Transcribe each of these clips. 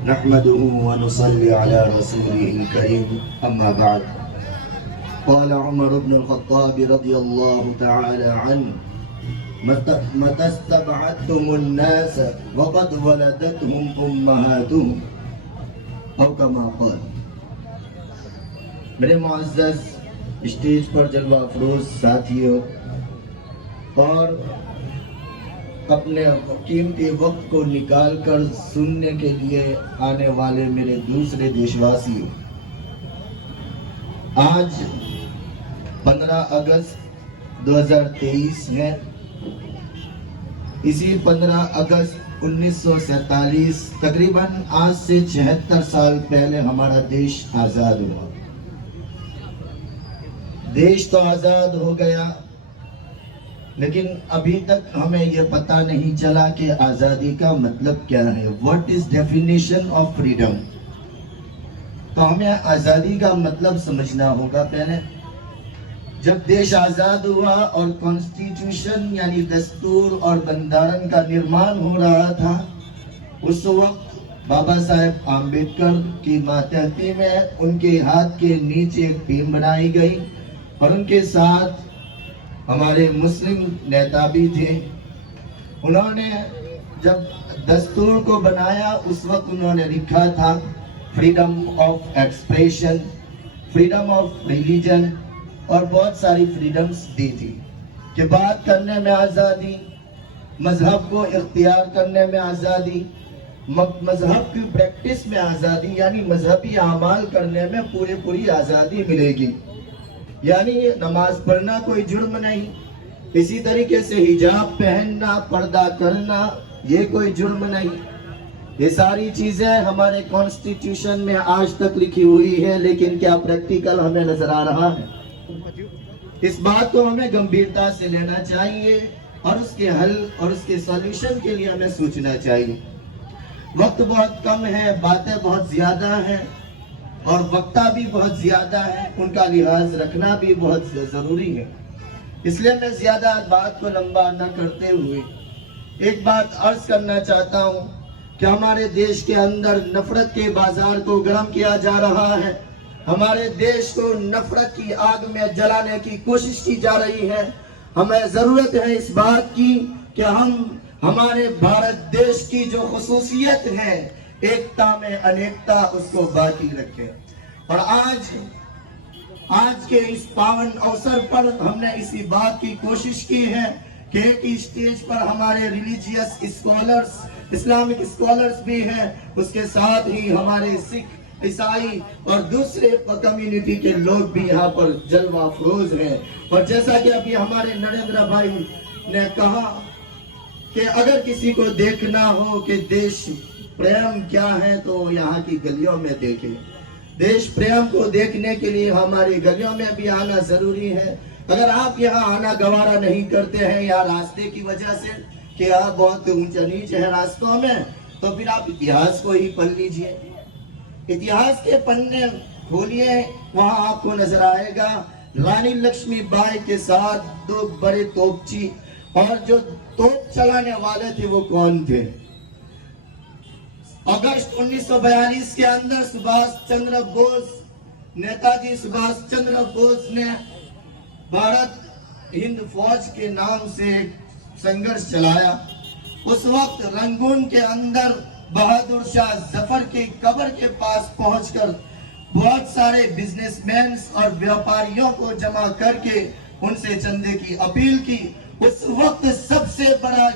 नहमदुहु व नुसल्ली अला रसूलिहिल करीम अम्मा बाद क़ाल उमर इब्न अल-ख़त्ताब रज़ियल्लाहु तआला अन्हु मतस्तबअतुमुन नास व क़द वलदतहुम उम्महातुहुम औ कमा क़ाल। मेरे मुअज़्ज़ज़ स्टेज पर जलवा अफरोज साथियों और अपने कीमती वक्त को निकाल कर सुनने के लिए आने वाले मेरे दूसरे देशवासियों, आज 15 अगस्त 2023 है। इसी 15 अगस्त 1947 तकरीबन आज से 76 साल पहले हमारा देश आज़ाद हुआ। देश तो आज़ाद हो गया, लेकिन अभी तक हमें यह पता नहीं चला कि आज़ादी का मतलब क्या है। What is definition of freedom. तो हमें आज़ादी का मतलब समझना होगा। पहले जब देश आज़ाद हुआ और कॉन्स्टिट्यूशन यानी दस्तूर और बंधारण का निर्माण हो रहा था, उस वक्त बाबा साहेब आम्बेडकर की मातहती में उनके हाथ के नीचे एक टीम बनाई गई और उनके साथ हमारे मुस्लिम नेता भी थे। उन्होंने जब दस्तूर को बनाया उस वक्त उन्होंने लिखा था freedom of expression, freedom of religion और बहुत सारी फ्रीडम्स दी थी कि बात करने में आज़ादी, मजहब को इख्तियार करने में आज़ादी, मजहब की प्रैक्टिस में आज़ादी यानी मजहबी अमाल करने में पूरी आज़ादी मिलेगी। यानी नमाज पढ़ना कोई जुर्म नहीं, इसी तरीके से हिजाब पहनना, पर्दा करना ये कोई जुर्म नहीं। ये सारी चीजें हमारे कॉन्स्टिट्यूशन में आज तक लिखी हुई है, लेकिन क्या प्रैक्टिकल हमें नजर आ रहा है? इस बात को हमें गंभीरता से लेना चाहिए और उसके हल और उसके सॉल्यूशन के लिए हमें सोचना चाहिए। वक्त बहुत कम है, बातें बहुत ज्यादा हैं और वक्ता भी बहुत ज्यादा है, उनका लिहाज रखना भी बहुत जरूरी है। इसलिए मैं ज्यादा बात को लंबा न करते हुए एक बात अर्ज करना चाहता हूँ कि हमारे देश के अंदर नफरत के बाजार को गर्म किया जा रहा है। हमारे देश को नफरत की आग में जलाने की कोशिश की जा रही है। हमें जरूरत है इस बात की कि हम हमारे भारत देश की जो खुसूसियत है, एकता में अनेकता, उसको बाकी रखें। और आज के इस पावन अवसर पर हमने इसी बात की कोशिश की है कि एक स्टेज पर हमारे रिलीजियस स्कॉलर्स, इस्लामिक स्कॉलर्स भी हैं, उसके साथ ही हमारे सिख, ईसाई और दूसरे कम्युनिटी के लोग भी यहाँ पर जलवा अफरोज हैं। और जैसा कि अभी हमारे नरेंद्र भाई ने कहा कि अगर किसी को देखना हो कि देश प्रेम क्या है तो यहाँ की गलियों में देखें। देश प्रेम को देखने के लिए हमारी गलियों में भी आना जरूरी है। अगर आप यहाँ आना गवारा नहीं करते हैं या रास्ते की वजह से कि यहाँ बहुत ऊंचा नीच है रास्तों में, तो फिर आप इतिहास को ही पढ़ लीजिए। इतिहास के पन्ने खोलिए, वहां आपको नजर आएगा रानी लक्ष्मीबाई के साथ दो बड़े तोपची, और जो तोप चलाने वाले थे वो कौन थे? अगस्त 1942 के अंदर सुभाष चंद्र बोस, नेताजी सुभाष चंद्र बोस ने भारत हिंद फौज के नाम से संघर्ष चलाया। उस वक्त रंगून के अंदर बहादुर शाह जफर की कब्र के पास पहुंचकर बहुत सारे बिजनेसमैन और व्यापारियों को जमा करके उनसे चंदे की अपील की। उस वक्त सबसे बड़ा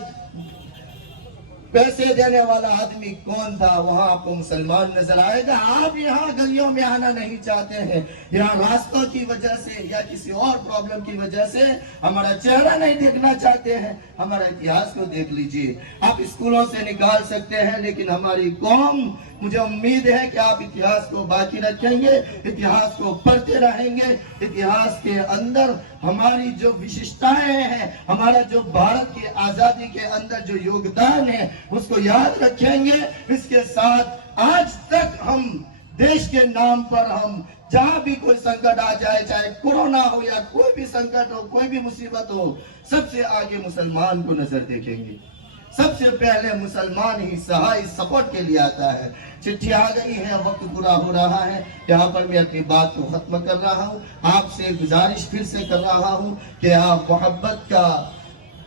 पैसे देने वाला आदमी कौन था? वहां आपको मुसलमान नजर आएगा। आप यहाँ गलियों में आना नहीं चाहते हैं, यहाँ रास्तों की वजह से या किसी और प्रॉब्लम की वजह से हमारा चेहरा नहीं देखना चाहते हैं। हमारा इतिहास को देख लीजिए। आप स्कूलों से निकाल सकते हैं, लेकिन हमारी कौम, मुझे उम्मीद है कि आप इतिहास को बाकी रखेंगे, इतिहास को पढ़ते रहेंगे। इतिहास के अंदर हमारी जो विशिष्टताएं हैं, हमारा जो भारत की आजादी के अंदर जो योगदान है, उसको याद रखेंगे। इसके साथ आज तक हम देश के नाम पर हम जहां भी कोई संकट आ जाए, चाहे कोरोना हो या कोई भी संकट हो, कोई भी मुसीबत हो, सबसे आगे मुसलमान को नजर देखेंगे, सबसे पहले मुसलमान ही सहाय सपोर्ट के लिए आता है। चिट्ठी आ गई है, वक्त पूरा हो रहा है, यहाँ पर मैं अपनी बात को खत्म कर रहा हूँ। आपसे गुजारिश फिर से कर रहा हूँ कि आप मोहब्बत का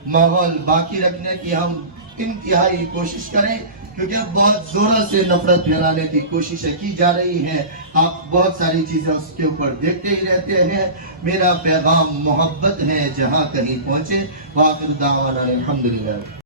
माहौल बाकी रखने की हम इंतहाई कोशिश करें, क्योंकि अब बहुत जोरों से नफरत फैलाने की कोशिशें की जा रही हैं। आप बहुत सारी चीजें उसके ऊपर देखते ही रहते हैं। मेरा पैगाम मोहब्बत है, जहां कहीं पहुंचे। वाखिर दावाना अल्हम्दुलिल्लाह।